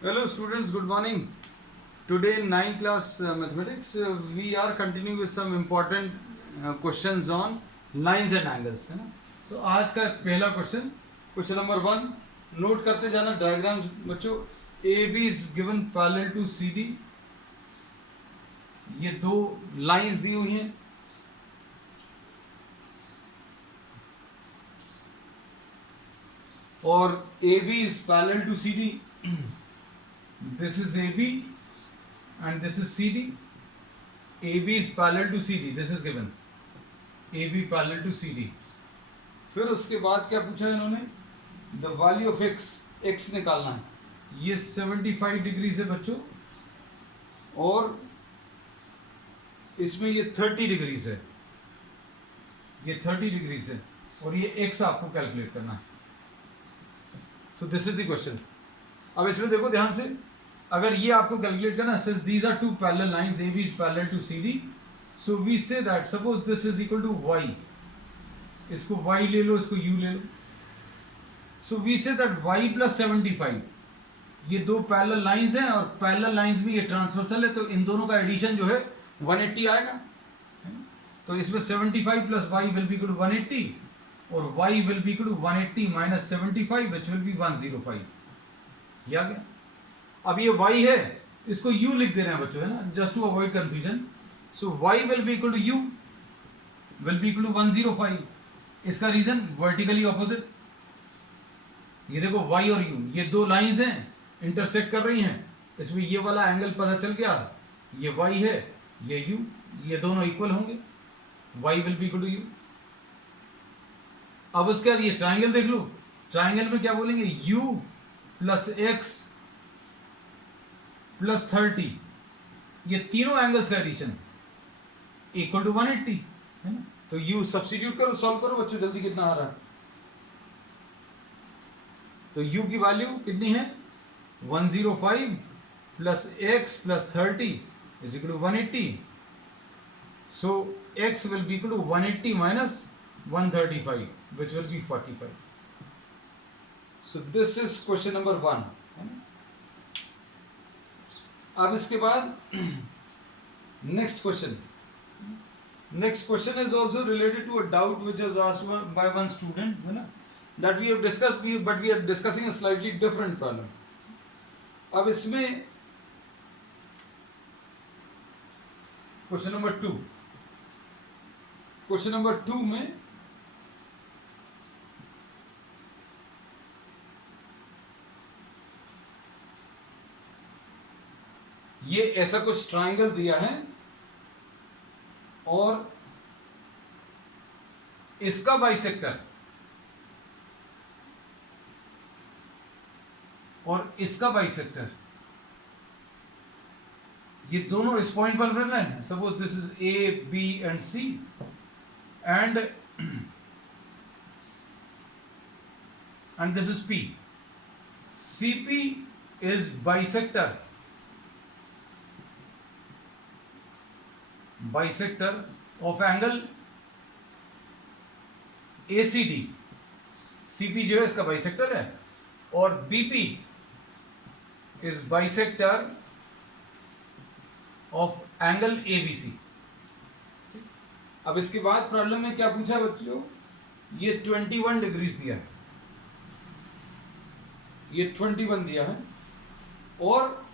Hello students, good morning. Today in 9th class mathematics, we are continuing with some important questions on lines and angles, है ना. तो आज का पहला question number 1, note करते जाना डायग्राम्स बच्चों. AB is given parallel to CD. ये दो लाइंस दी हुई हैं. और AB is parallel to CD. This is AB and this is CD. AB is parallel to CD. This is given. AB parallel to CD. फिर उसके बाद क्या पूछा इन्होंने? The value of x, x निकालना है. ये 75 डिग्री से बच्चों, और इसमें ये 30 डिग्री से, ये 30 डिग्री से, और ये x आपको कैलकुलेट करना है. So this is the question. अब इसमें देखो ध्यान से, अगर ये आपको कैलकुलेट करना, since these are two parallel lines, AB is parallel to CD, so we say that suppose this is equal to y. इसको y ले लो, इसको u ले लो. So we say that y plus 75, ये दो पैरेलल लाइंस हैं और पैरेलल लाइंस में ये ट्रांसवर्सल है, तो इन दोनों का एडिशन जो है 180 आएगा. तो इसमें 75 plus y will be equal to 180 और y will be equal to 180 minus 75 which will be 105. ये आ गया. अब ये y है, इसको u लिख दे रहे हैं बच्चों, है ना, just to avoid confusion. So y will be equal to u will be equal to 105. इसका रीजन वर्टिकली ऑपोजिट. ये देखो y और u, ये दो लाइंस हैं, इंटरसेक्ट कर रही हैं. इसमें ये वाला एंगल पता चल गया, ये y है, ये u, ये दोनों इक्वल होंगे. y will be equal to u. अब उसके बाद ये ट्राइंगल देख लो. ट्राइंगल में क्या बोलेंगे? u प्लस x प्लस 30, ये तीनों एंगल्स का एडिशन इक्वल टू 180, है ना. तो u सब्स्टिट्यूट करो, सॉल्व करो बच्चों, जल्दी कितना आ रहा है. तो u की वैल्यू कितनी है? 105 plus x plus 30 is equal to 180. So x will be equal to 180 minus 135 which will be 45. So this is question number 1. अब इसके बाद next question is also related to a doubt which was asked by one student, है ना, that we have discussed, but we are discussing a slightly different problem. अब इसमें question number 2 में ये ऐसा कुछ ट्राइंगल दिया है और इसका बाइसेक्टर और इसका बाइसेक्टर, ये दोनों इस पॉइंट पर बन रहे हैं. Suppose this is A, B and C and this is P. CP is bisector of angle ACD. CP जो है इसका बाइसेक्टर है, और BP is bisector of angle ABC. अब इसके बाद प्रॉब्लम में क्या पूछा बच्चों? ये 21 डिग्रीज दिया है, ये 21 दिया है, और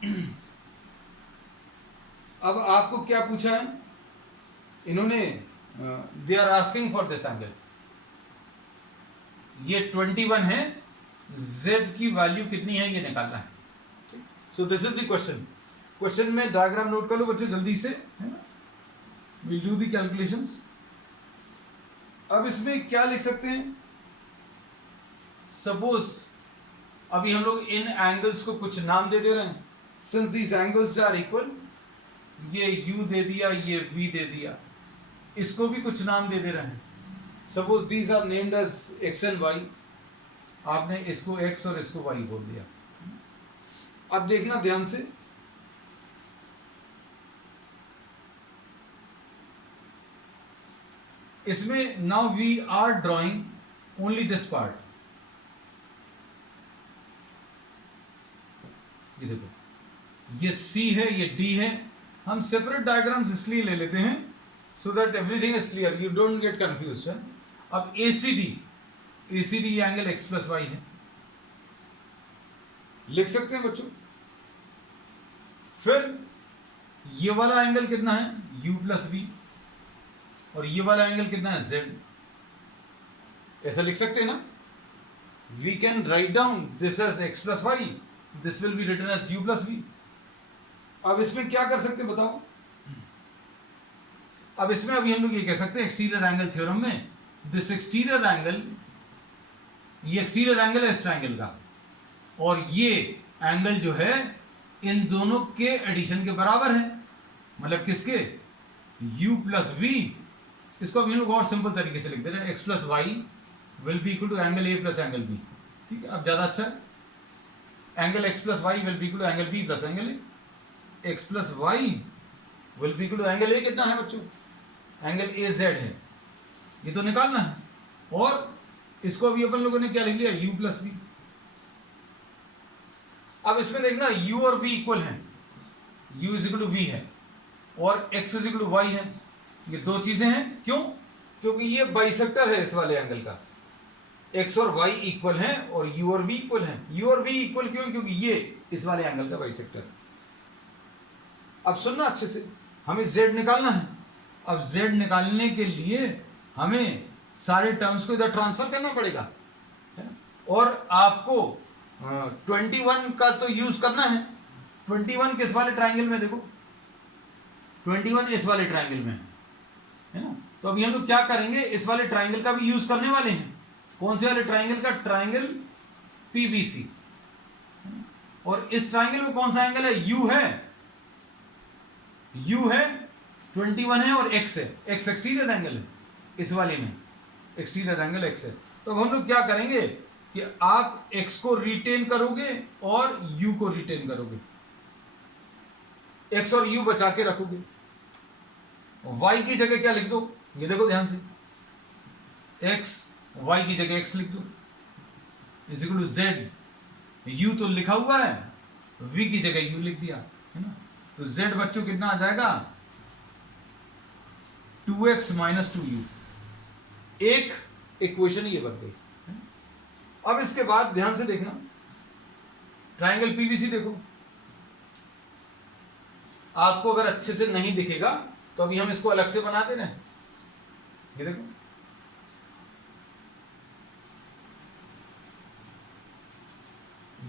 अब आपको क्या पूछा है इन्होंने? They are asking for this angle. ये 21 है, z की वैल्यू कितनी है ये निकालना है. So this is the question में डायग्राम नोट कर लो बच्चों जल्दी से, है ना. Will do the calculations. अब इसमें क्या लिख सकते हैं? सपोज अभी हम लोग इन एंगल्स को कुछ नाम दे रहे हैं. Since these angles are equal, ये u दे दिया, ये v दे दिया, इसको भी कुछ नाम दे रहे हैं. Suppose these are named as x and y. आपने इसको x और इसको y बोल दिया. अब देखना ध्यान से, इसमें now we are drawing only this part. ये देखो ये C है, ये D है। हम सेपरेट डायग्राम्स इसलिए ले लेते हैं so that everything is clear, you don't get confuse. अब ACD ये एंगल x प्लस वाई है, लिख सकते हैं बच्चों। फिर ये वाला एंगल कितना है u प्लस वी, और ये वाला एंगल कितना है z। ऐसा लिख सकते हैं ना, we can write down this as x plus y, this will be written as u plus v. अब इसमें क्या कर सकते हैं बताओ। अब इसमें अभी हम लोग ये कह सकते हैं एक्सटीरियर एंगल थ्योरम में, दिस एक्सटीरियर एंगल, ये एक्सटीरियर एंगल है इस ट्रायंगल का, और ये एंगल जो है इन दोनों के एडिशन के बराबर है। मतलब किसके, u प्लस वी। इसको अभी हम लोग और सिंपल तरीके से लिख दे रहे हैं, x plus y will be equal to angle a plus angle b। ठीक है, अब ज्यादा अच्छा है। Angle x plus y will be equal to angle b plus angle a। x plus y will be equal to angle a कितना है बच्चों, angle AZ है, ये तो निकालना है। और इसको अभी अपन लोगों ने क्या लिख लिया, u प्लस वी। अब इसमें देखना u और v इक्वल है, u is equal to v है और x is equal to y है। ये दो चीजें हैं, क्यों, क्योंकि ये बाइसेक्टर है इस वाले एंगल का। x और y इक्वल हैं और u और v इक्वल हैं। u और v इक्वल क्यों, क्योंकि ये इस वाले एंगल का बाइसेक्टर है। अब सुनना अच्छे से, हमें z निकालना है। अब z निकालने के लिए हमें सारे टर्म्स को इधर ट्रांसफर करना पड़ेगा, है ना। और आपको 21 का तो यूज करना है। 21 किस वाले ट्राइंगल में, देखो 21 इस वाले ट्राइंगल में है ना। तो अभी हम लोग क्या करेंगे, इस वाले ट्राइंगल का भी यूज करने वाले हैं। कौन से वाले ट्राइंगल का, ट्राइंगल PBC। और इस ट्राइंगल में कौन सा एंगल है, u है 21 है और x है, x एक्सटीरियर एंगल है इस वाले में, एक्सटीरियर एंगल x है। तो अब हम लोग क्या करेंगे कि आप x को रिटेन करोगे और u को रिटेन करोगे, x और u बचा के रखोगे। y की जगह क्या लिख दो, ये देखो ध्यान से, x y की जगह x लिख दो is equal to z। u तो लिखा हुआ है, v की जगह u लिख दिया, है ना। तो z बच्चों कितना आ जाएगा, 2x माइनस 2u। एक इक्वेशन ये बन गई। अब इसके बाद ध्यान से देखना, ट्राइंगल PBC देखो। आपको अगर अच्छे से नहीं दिखेगा तो अभी हम इसको अलग से बना दे रहे हैं। ये देखो,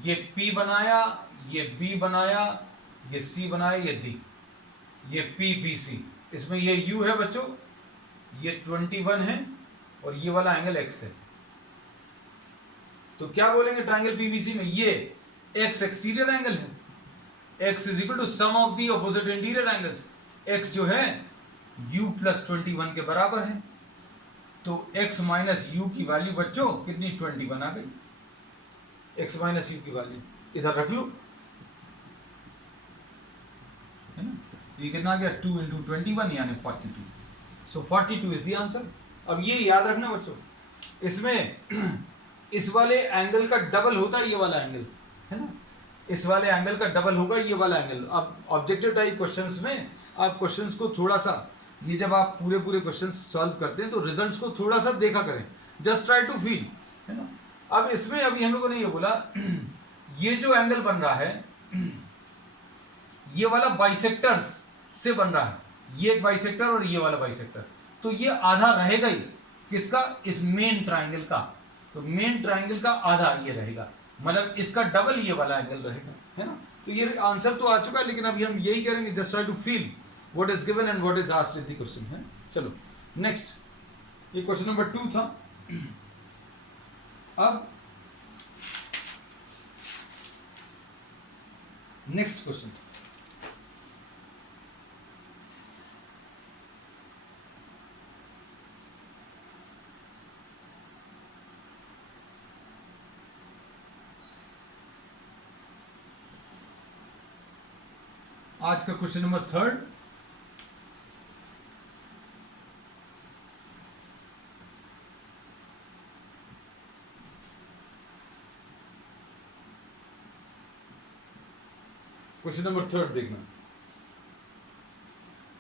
ये P बनाया, ये B बनाया, ये C बनाया, ये D, ये PBC। इसमें ये U है बच्चों, ये 21 है और ये वाला एंगल x है। तो क्या बोलेंगे ट्राइंगल PBC में, ये x एक्सटीरियर एंगल है, x is equal to sum of the opposite interior angles. x जो है u प्लस 21 के बराबर है। तो x माइनस u की वैल्यू बच्चों कितनी, 21 आ गई। x माइनस u की वैल्यू इधर रख लो, है ना। ये कितना आ गया, 2 इंटू 21 यानी 42। सो 42 इज द आंसर। अब ये याद रखना बच्चों, इसमें इस वाले एंगल का डबल होता है ये वाला एंगल, है ना। इस वाले एंगल का डबल होगा ये वाला एंगल। अब ऑब्जेक्टिव टाइप क्वेश्चंस में आप क्वेश्चंस को थोड़ा सा, ये जब आप पूरे क्वेश्चंस सॉल्व करते हैं तो रिजल्ट्स को थोड़ा सा देखा करें, जस्ट ट्राई टू फील, है ना। अब इसमें अभी हम लोगों ने ये बोला, ये जो एंगल बन रहा है ये वाला बाइसेक्टर्स से बन रहा है, ये एक बाइसेक्टर और ये वाला बाइसेक्टर। तो ये आधा रहेगा ही किसका, इस मेन ट्राइंगल का। तो मेन ट्राइंगल का आधा ये रहेगा, मतलब इसका डबल ये वाला एंगल रहेगा, है ना। तो ये आंसर तो आ चुका है, लेकिन अभी हम यही करेंगे, just try to feel what is given and what is asked in the question, है। चलो नेक्स्ट, ये क्वेश्चन नंबर 2 था। अब नेक्स्ट क्वेश्चन, आज का क्वेश्चन नंबर 3। क्वेश्चन नंबर 3 देखना,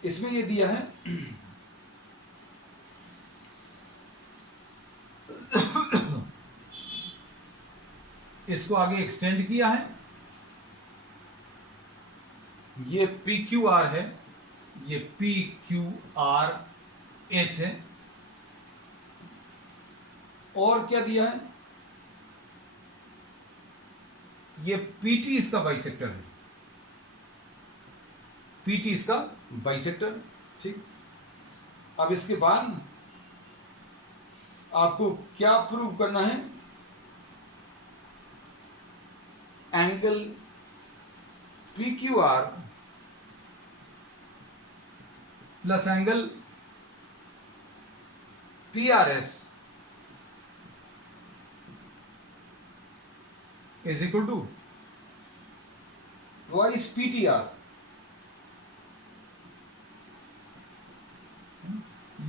इसमें ये दिया है इसको आगे एक्सटेंड किया है, ये पी क्यू आर है, ये पी क्यू आर एस है, और क्या दिया है, ये पीटी इसका बाइसेक्टर है, पीटी इसका बाइसेक्टर। ठीक, अब इसके बाद आपको क्या प्रूव करना है, angle P Q R plus angle P R S is equal to twice P T R.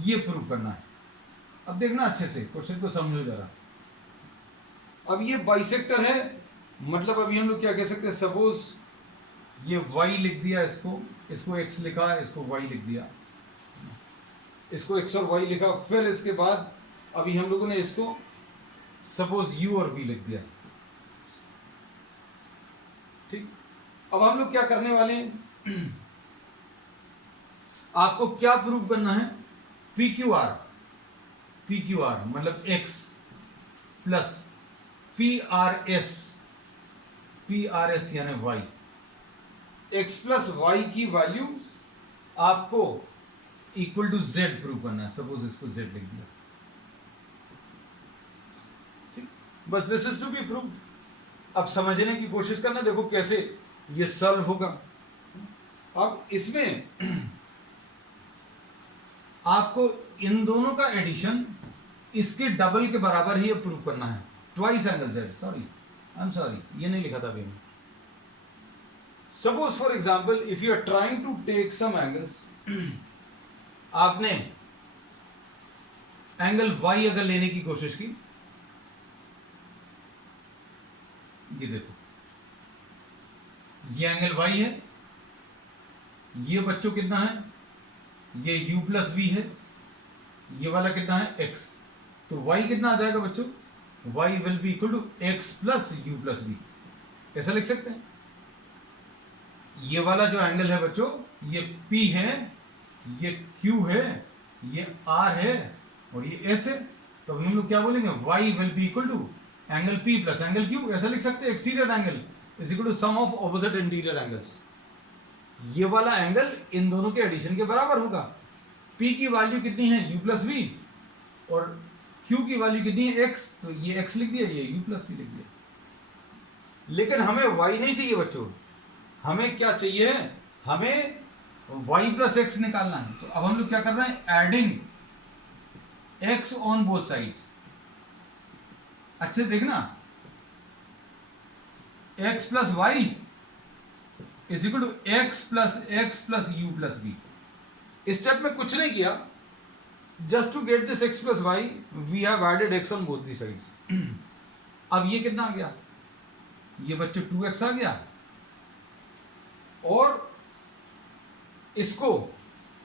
ये प्रूफ करना है। अब देखना अच्छे से, क्वेश्चन को समझो जरा। अब ये बाइसेक्टर है, मतलब अभी हम लोग क्या कह सकते हैं, सपोज ये y लिख दिया, इसको x लिखा, इसको y लिख दिया, इसको x और y लिखा, फिर इसके बाद अभी हम लोगों ने इसको सपोज u और v लिख दिया। ठीक, अब हम लोग क्या करने वाले हैं, आपको क्या प्रूव करना है, पी क्यू आर मतलब x plus P R S यानी y, x प्लस y की वैल्यू आपको इक्वल टू z प्रूव करना है। सपोज इसको z लिख दिया, ठीक, बस this is to be proved. अब समझने की कोशिश करना, देखो कैसे ये सॉल्व होगा। अब इसमें आपको इन दोनों का एडिशन इसके डबल के बराबर ही प्रूव करना है, ट्वाइस एंगल z। सॉरी ये नहीं लिखा था अभी। Suppose for example if you are trying to take some angles, आपने एंगल y अगर लेने की कोशिश की, ये देखो ये एंगल y है, ये बच्चों कितना है, ये u प्लस v है, ये वाला कितना है x, तो y कितना आ जाएगा बच्चों, y will be equal to x plus u plus v। ऐसा लिख सकते हैं। ये वाला जो एंगल है बच्चों, ये P है, ये Q है, ये R है और ये S है, तो अभी हम लोग क्या बोलेंगे, y will be equal to angle P plus angle Q। ऐसा लिख सकते हैं, exterior angle is equal to sum of opposite interior angles. ये वाला एंगल इन दोनों के एडिशन के बराबर होगा। P की वैल्यू कितनी है, u प्लस v, और Q की वैल्यू कितनी है, x, तो ये x लिख दिया, ये u प्लस v लिख दिया। लेकिन हमें y नहीं चाहिए बच्चों, हमें क्या चाहिए, हमें y प्लस एक्स निकालना है। तो अब हम लोग क्या कर रहे हैं, adding x on both sides. अच्छे देखना, x plus y is equal to x plus u plus v। इस स्टेप में कुछ नहीं किया, just to get this x plus y we have added x on both the sides. अब ये कितना आ गया, ये बच्चों 2x आ गया, और इसको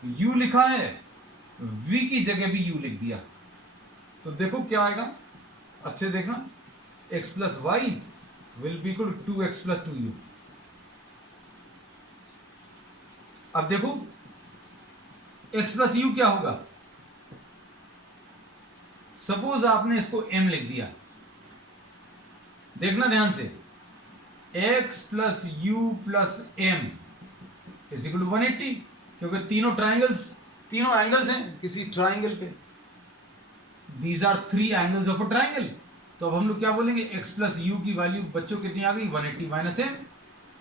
u लिखा है, v की जगह भी u लिख दिया, तो देखो क्या आएगा, अच्छे देखना, x plus y will be equal to 2x plus 2u। अब देखो x प्लस u क्या होगा, सपोज आपने इसको m लिख दिया, देखना ध्यान से, x plus u plus m is equal to 180, क्योंकि तीनों एंगल्स हैं किसी ट्राइंगल पे। These are 3 angles of a triangle. तो अब हम लोग क्या बोलेंगे, x प्लस यू की वैल्यू बच्चों कितनी आ गई, 180 माइनस m।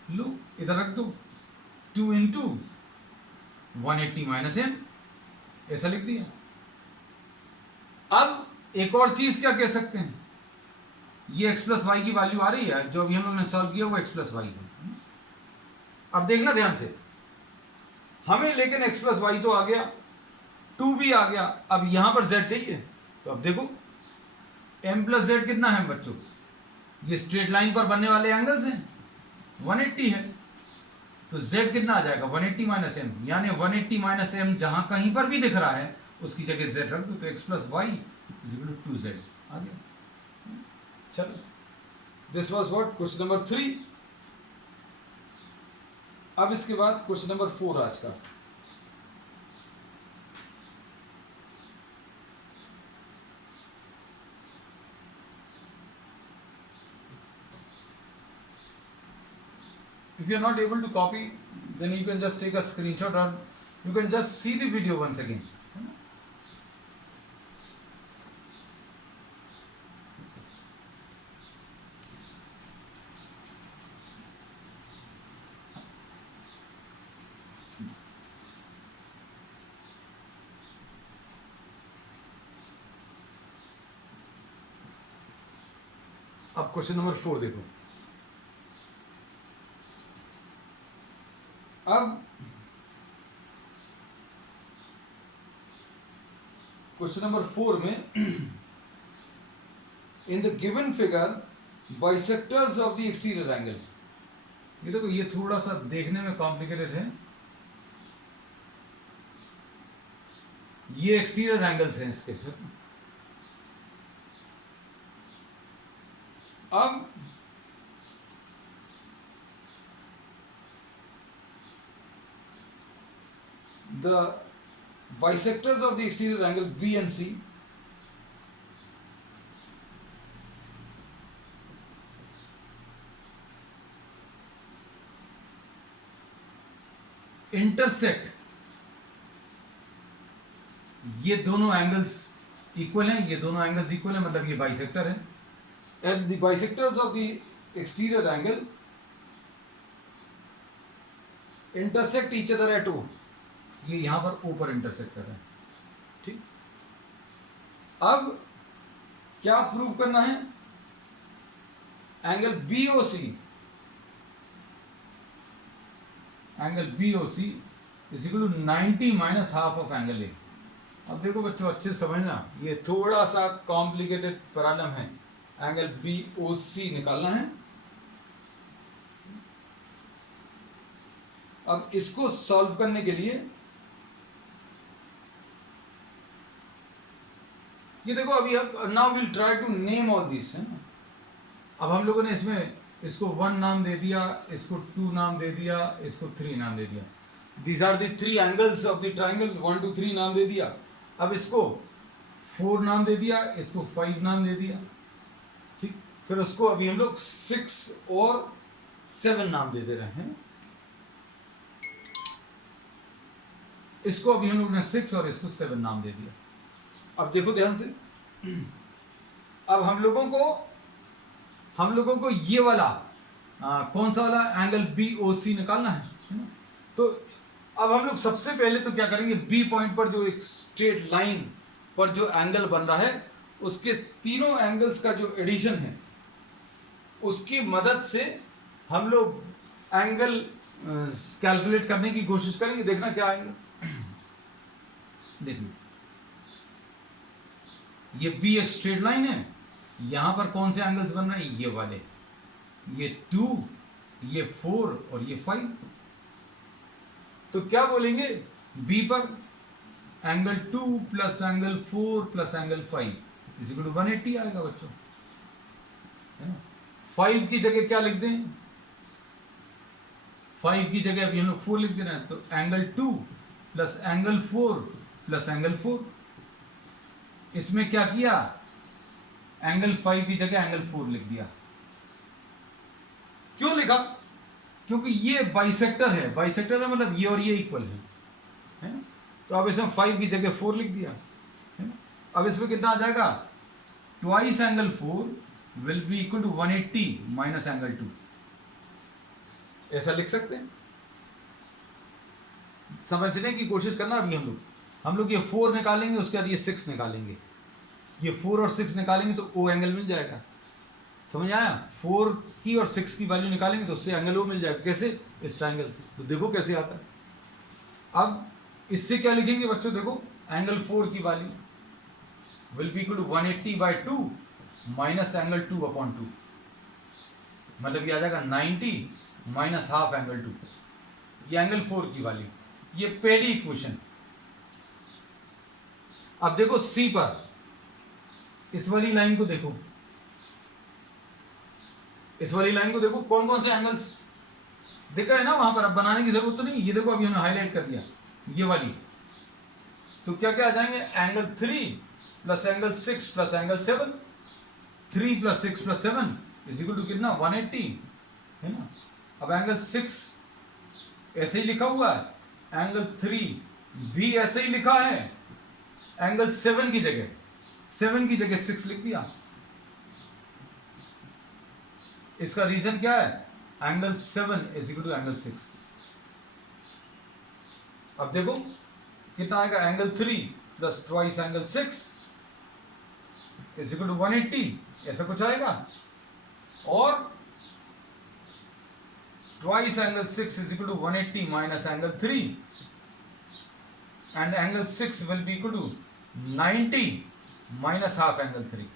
लो इधर रख दो, 2 इंटू 180 माइनस m, ऐसा लिख दिया। अब एक और चीज क्या कह सकते हैं, ये x प्लस वाई की वैल्यू आ रही है, जो अभी हम लोग ने सॉल्व किया वो x प्लस वाई है। अब देखना ध्यान से, हमें लेकिन x प्लस वाई तो आ गया, 2 भी आ गया, अब यहां पर z चाहिए। तो अब देखो m प्लस z कितना है बच्चों, ये स्ट्रेट लाइन पर बनने वाले एंगल्स हैं, 180 है। तो z कितना आ जाएगा 180 माइनस एम, यानी 180 माइनस एम जहां कहीं पर भी दिख रहा है उसकी जगह z रख दो, तो x plus y is equal to 2z आ गया। चलो, this was what question number 3। अब इसके बाद क्वेश्चन नंबर 4 आज का। If you are not able to copy, then you can just take a screenshot or you can just see the video once again. अब question number 4 देखो। अब question number 4 में in the given figure bisectors of the exterior angle, ये देखो ये थोड़ा सा देखने में कॉम्प्लिकेटेड है। ये एक्सटीरियर एंगल्स हैं इसके। अब the bisectors of the exterior angle B and C intersect, ये दोनों एंगल्स इक्वल हैं, ये दोनों एंगल्स इक्वल हैं, मतलब ये बाइसेक्टर है। And the bisectors of the exterior angle intersect each other at O, ये यहां पर O पर इंटरसेक्ट कर रहा है। ठीक, अब क्या प्रूव करना है? Angle BOC, angle BOC is equal to 90 minus half of angle A। अब देखो बच्चों अच्छे समझना, ये थोड़ा सा कॉम्प्लिकेटेड प्रॉब्लम है। एंगल BOC निकालना है। अब इसको सॉल्व करने के लिए ये देखो, अभी अब now will try to name all this, है ना। अब हम लोगों ने इसमें इसको 1 नाम दे दिया, इसको 2 नाम दे दिया, इसको 3 नाम दे दिया। These are the 3 angles of the triangle, 1 2 3 नाम दे दिया। अब इसको 4 नाम दे दिया, इसको 5 नाम दे दिया। ठीक, फिर उसको अभी हम लोग 6 और 7 नाम दे दे रहे हैं। इसको अभी हम लोग ने 6 और इसको 7 नाम दे दिया। अब देखो ध्यान से, अब हम लोगों को ये वाला कौन सा वाला एंगल BOC निकालना है ना। तो अब हम लोग सबसे पहले तो क्या करेंगे, B पॉइंट पर जो एक स्ट्रेट लाइन पर जो एंगल बन रहा है उसके तीनों एंगल्स का जो एडिशन है उसकी मदद से हम लोग एंगल कैलकुलेट करने की कोशिश करेंगे। देखना क्या आएंगे, देखिए ये B एक स्ट्रेट लाइन है, यहां पर कौन से एंगल्स बन रहे हैं, ये वाले, ये 2, ये 4 और ये 5। तो क्या बोलेंगे, B पर angle 2 plus angle 4 plus angle 5 is equal to 180 आएगा बच्चों, है ना। 5 की जगह क्या लिख दें, 5 की जगह अभी हम लोग 4 लिख दे रहे हैं, तो angle 2 plus angle 4 plus angle 4। इसमें क्या किया, एंगल 5 की जगह एंगल 4 लिख दिया। क्यों लिखा, क्योंकि ये बाइसेक्टर है, बाइसेक्टर है मतलब ये और ये इक्वल है ना। तो अब इसमें 5 की जगह 4 लिख दिया, है ना। अब इसमें कितना आ जाएगा, twice angle 4 will be equal to 180 minus angle 2, ऐसा लिख सकते हैं। समझने की कोशिश करना। अभी हम लोग ये 4 निकालेंगे, उसके बाद ये 6 निकालेंगे, ये 4 और 6 निकालेंगे तो O एंगल मिल जाएगा। समझ आया, 4 की और 6 की वैल्यू निकालेंगे तो उससे एंगल O मिल जाएगा। कैसे, इस ट्राइंगल से। तो देखो कैसे आता है। अब इससे क्या लिखेंगे बच्चों, देखो एंगल 4 की value will be equal to 180/2 minus angle 2/2, मतलब ये आ जाएगा 90 माइनस हाफ एंगल 2। ये एंगल 4 की वैल्यू, ये पहली इक्वेशन। अब देखो सी पर, इस वाली लाइन को देखो, इस वाली लाइन को देखो, कौन कौन से एंगल्स दिखा है ना वहां पर। अब बनाने की जरूरत तो नहीं, ये देखो अभी हमने हाईलाइट कर दिया ये वाली। तो क्या क्या आ जाएंगे, angle 3 plus angle 6 plus angle 7, 3 plus 6 plus 7 is equal to कितना, 180 है ना। अब एंगल 6 ऐसे ही लिखा हुआ है, एंगल 3 भी ऐसे ही लिखा है, एंगल 7 की जगह 6 लिख दिया। इसका रीजन क्या है, angle 7 is equal to angle 6। अब देखो कितना आएगा, angle 3 plus twice angle 6 is equal to 180, ऐसा कुछ आएगा। और twice angle 6 is equal to 180 minus angle 3, and angle 6 will be equal to 90 minus half angle 3,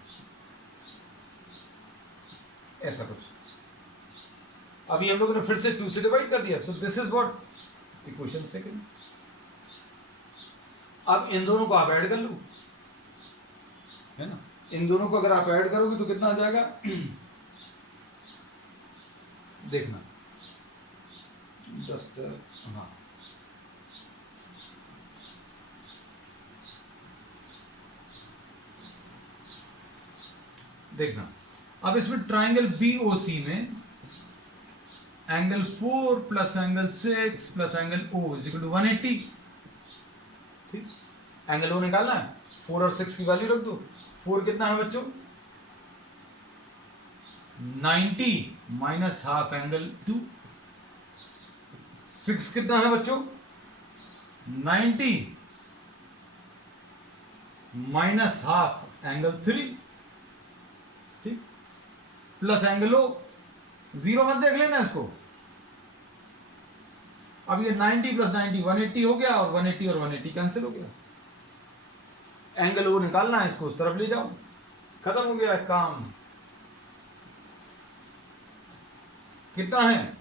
ऐसा कुछ। अभी हम लोगों ने फिर से 2 से डिवाइड कर दिया, so this is what equation second. अब इन दोनों को आप ऐड कर लो, है ना। इन दोनों को अगर आप ऐड करोगे तो कितना आ जाएगा, देखना जस्ट, हाँ देखना। अब इसमें ट्राइंगल BOC में angle 4 plus angle 6 plus angle O is equal to 180। ठीक, एंगल O निकालना है, 4 और 6 की वैल्यू रख दो। 4 कितना है बच्चों, 90 माइनस हाफ एंगल 2। 6 कितना है बच्चों, 90 माइनस हाफ एंगल 3। ठीक, प्लस एंगल O, 0 मत देख लेना इसको। अब ये 90 प्लस 90 180 हो गया, और 180 और 180 कैंसिल हो गया। एंगल O निकालना है, इसको उस तरफ ले जाओ, खत्म हो गया काम। कितना है,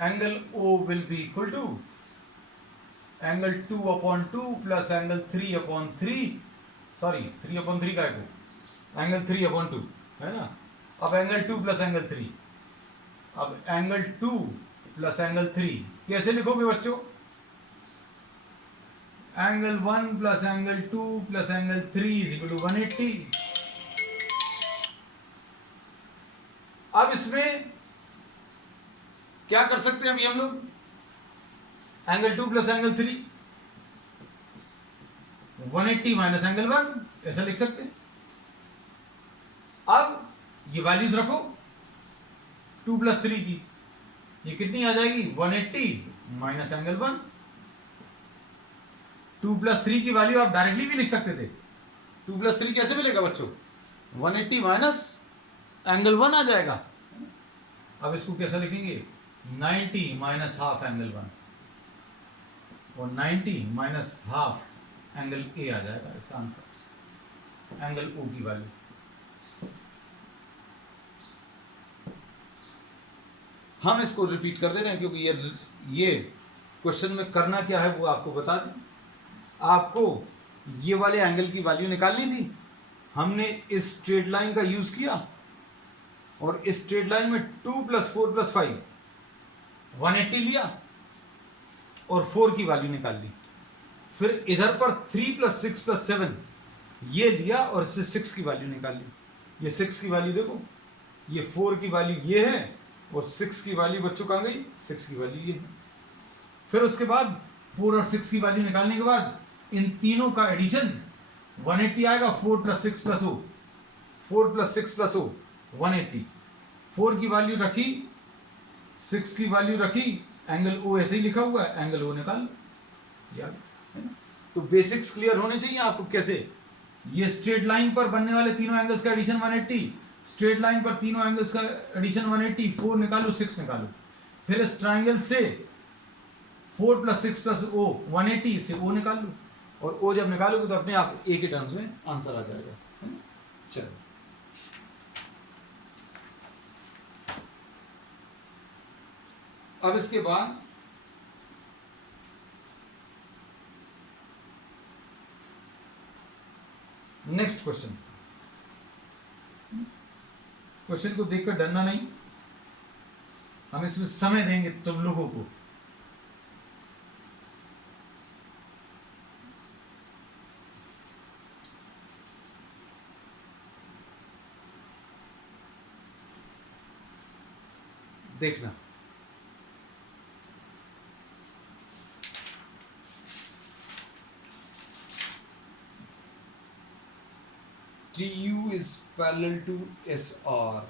angle O will be equal to angle 2/2 plus angle 3/3, sorry 3/3 का है, एंगल 3/2 है ना। अब एंगल 2 प्लस एंगल 3, अब एंगल 2 प्लस एंगल 3 कैसे लिखोगे बच्चों, angle 1 plus angle 2 plus angle 3 is equal to 180। अब इसमें क्या कर सकते हैं अभी हम लोग, angle 2 plus angle 3 180 minus angle 1, ऐसा लिख सकते हैं। अब ये वैल्यूज रखो 2 प्लस 3 की, ये कितनी आ जाएगी, 180 माइनस एंगल 1। 2 प्लस 3 की वैल्यू आप डायरेक्टली भी लिख सकते थे। 2 प्लस 3 कैसे मिलेगा बच्चों, 180 माइनस एंगल 1 आ जाएगा। अब इसको कैसे लिखेंगे, 90 माइनस हाफ एंगल 1, और 90 माइनस हाफ एंगल A आ जाएगा इसका आंसर, एंगल O की वैल्यू। हम इसको रिपीट कर दे रहे हैं क्योंकि ये क्वेश्चन में करना क्या है वो आपको बता दें। आपको ये वाले एंगल की वैल्यू निकालनी थी, हमने इस स्ट्रेट लाइन का यूज किया, और इस स्ट्रेट लाइन में 2 प्लस 4 प्लस 5 180 लिया, और 4 की वैल्यू निकाल ली। फिर इधर पर 3 प्लस 6 प्लस 7 ये लिया, और इससे 6 की वैल्यू निकाल ली। ये 6 की वैल्यू देखो, ये 4 की वैल्यू ये है, और 6 की वैल्यू बच्चों कहाँ गई, 6 की वैल्यू ये है। फिर उसके बाद 4 और 6 की वैल्यू निकालने के बाद इन तीनों का एडिशन 180 आएगा। 4 plus 6 plus O, 4 plus 6 plus O 180। 4 की वैल्यू रखी, 6 की वैल्यू रखी, एंगल O ऐसे ही लिखा हुआ है, एंगल O निकाल यार, है ना। तो बेसिक्स क्लियर होने चाहिए आपको। कैसे, ये स्ट्रेट लाइन पर बनने वाले तीनों एंगल्स का एडिशन 180, स्ट्रेट लाइन पर तीनों एंगल्स का एडिशन 180, 4 निकालो 6 निकालो। फिर इस ट्राइंगल से 4 प्लस 6 प्लस O 180 से O निकाल लो, और O जब निकालोगे तो अपने आप A के टर्म्स में आंसर आ जाएगा, है ना। चलो अब इसके बाद नेक्स्ट क्वेश्चन, क्वेश्चन को देखकर डरना नहीं, हम इसमें समय देंगे तुम लोगों को। देखना, TU is parallel to SR.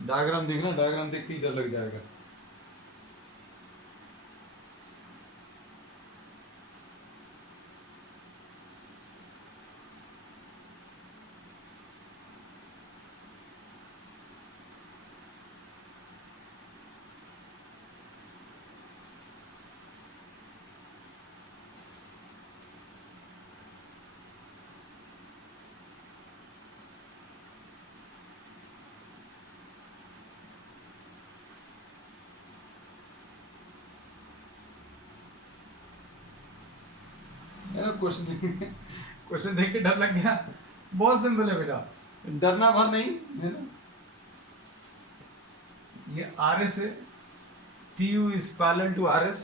Diagram देखना, डायग्राम देख के ही डर लग जाएगा। क्वेश्चन देख के डर लग गया, बहुत सिंपल है बेटा, डरना भर नहीं है ना। ये RS है, TU इज पैरेलल टू RS,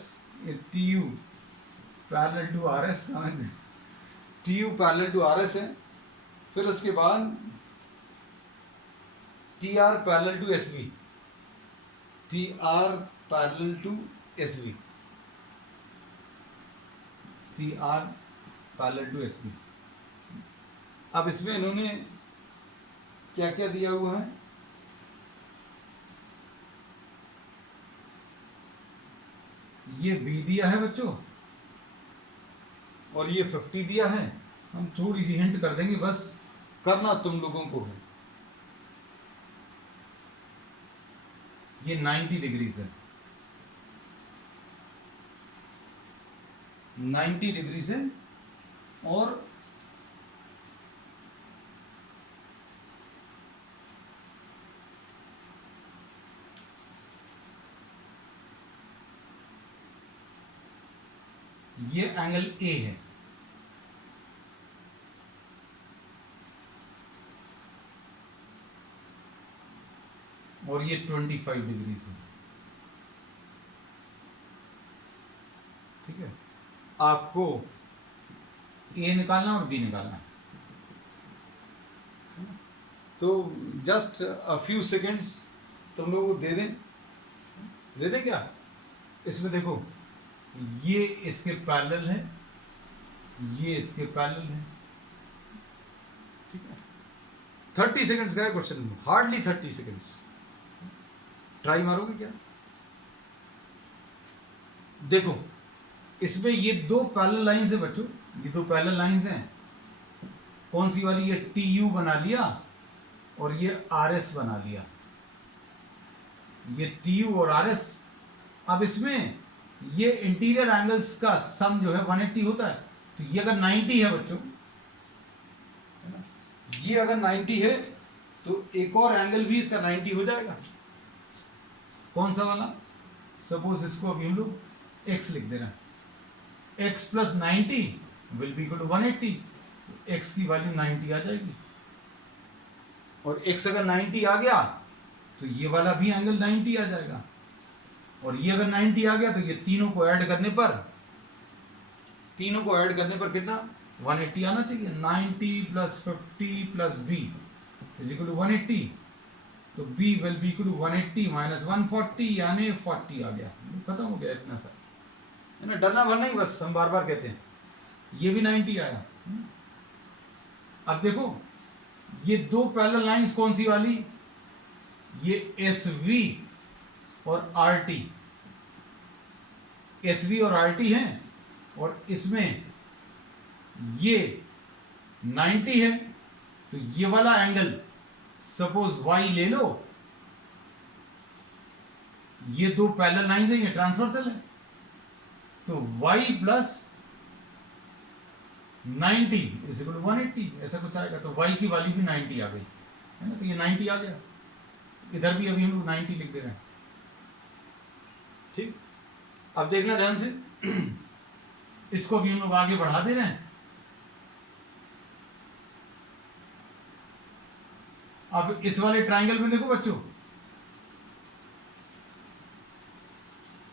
ये TU parallel to RS, TU parallel to RS है। फिर उसके बाद TR parallel to SV, TR parallel to SV, TR parallel to SV। अब इसमें इन्होंने क्या क्या दिया हुआ है, ये B दिया है बच्चों, और ये 50 दिया है। हम थोड़ी सी हिंट कर देंगे, बस करना तुम लोगों को है। ये 90 डिग्री है, 90 डिग्री से, और ये एंगल A है, और ये 25 डिग्री से। ठीक है, आपको A निकालना और B निकालना है। तो जस्ट अ फ्यू सेकेंड्स तुम लोगों को दे दें क्या। इसमें देखो, ये इसके पैरेलल है, ये इसके पैरेलल है। ठीक है, 30 सेकेंड्स का है क्वेश्चन, हार्डली 30 सेकेंड्स। ट्राई मारोगे क्या। देखो, इसमें ये दो पैरेलल लाइंस है बच्चों, ये दो पैरेलल लाइंस हैं। कौन सी वाली, ये TU बना लिया और ये RS बना लिया, ये TU और RS। अब इसमें ये इंटीरियर एंगल्स का सम जो है 180 होता है। तो ये अगर 90 है बच्चों, ये अगर 90 है तो एक और एंगल भी इसका 90 हो जाएगा। कौन सा वाला, सपोज इसको अभी हम लोग x लिख देना, x plus 90 will be equal to 180, x की वैल्यू 90 आ जाएगी। और x अगर 90 आ गया तो ये वाला भी एंगल 90 आ जाएगा, और ये अगर 90 आ गया तो ये तीनों को ऐड करने पर कितना 180 आना चाहिए। 90 plus 50 plus b is equal to 180। तो b will be equal to 180 minus 140, यानी 40 आ गया। खत्म हो गया, इतना सा है ना। डरना भर नहीं, बस हम बार बार कहते हैं। ये भी 90 आया। अब देखो, ये दो पैरेलल लाइंस कौन सी वाली, ये SV और RT, SV और RT हैं, और इसमें ये 90 है। तो ये वाला एंगल सपोज Y ले लो, ये दो पैरेलल लाइंस हैं, ये ट्रांसवर्सल है। तो Y plus 90 is equal to 180, ऐसा कुछ आएगा। तो y की वैल्यू भी 90 आ गई है ना, तो ये 90 आ गया। इधर भी अभी हम लोग 90 लिख दे रहे हैं। ठीक, अब देखना ध्यान से, इसको अभी हम लोग आगे बढ़ा दे रहे हैं। अब इस वाले ट्राइंगल में देखो बच्चों,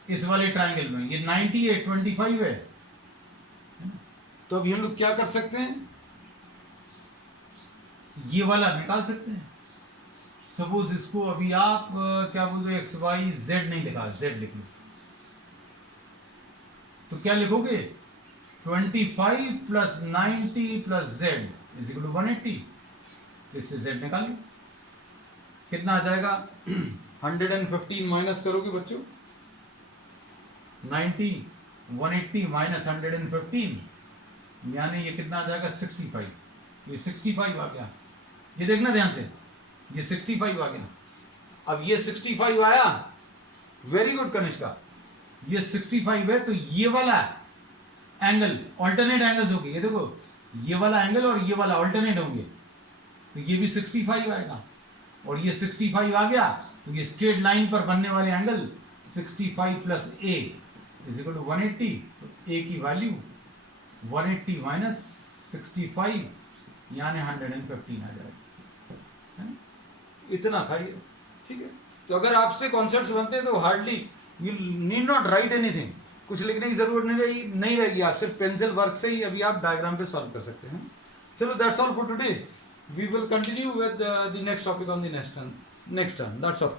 इस वाले ट्राइंगल में ये 90 है, 25 है। तो अभी हम लोग क्या कर सकते हैं, ये वाला निकाल सकते हैं। सपोज इसको अभी आप क्या बोलते हो, एक्स वाई जेड नहीं लिखा, जेड लिख लो। तो क्या लिखोगे, 25 plus 90 plus Z is equal to 180। तो इससे जेड निकालिए, कितना आ जाएगा 115 माइनस करोगे बच्चों, 90 180 माइनस 115 यानी ये कितना आ जाएगा 65। ये 65 आ गया, ये देखना ध्यान से, ये 65 आ गया। अब ये 65 आया, वेरी गुड कनिष्का, ये 65 है। तो ये वाला एंगल ऑल्टरनेट एंगल्स होंगे, ये देखो ये वाला एंगल और ये वाला ऑल्टरनेट होंगे, तो ये भी 65 आएगा। और ये 65 आ गया, तो ये स्ट्रेट लाइन पर बनने वाले angle 65 plus A is equal to 180। तो ए की वैल्यू 180 माइनस 65 यानी 115 आ जाएगा। इतना था ये, ठीक है। तो अगर आपसे कॉन्सेप्ट्स बनते हैं तो hardly you need not right anything, कुछ लिखने की जरूरत नहीं रहेगी, आप सिर्फ पेंसिल वर्क से ही अभी आप डायग्राम पे सॉल्व कर सकते हैं। चलो, that's all for today, we will continue with the next topic on the next turn, that's all.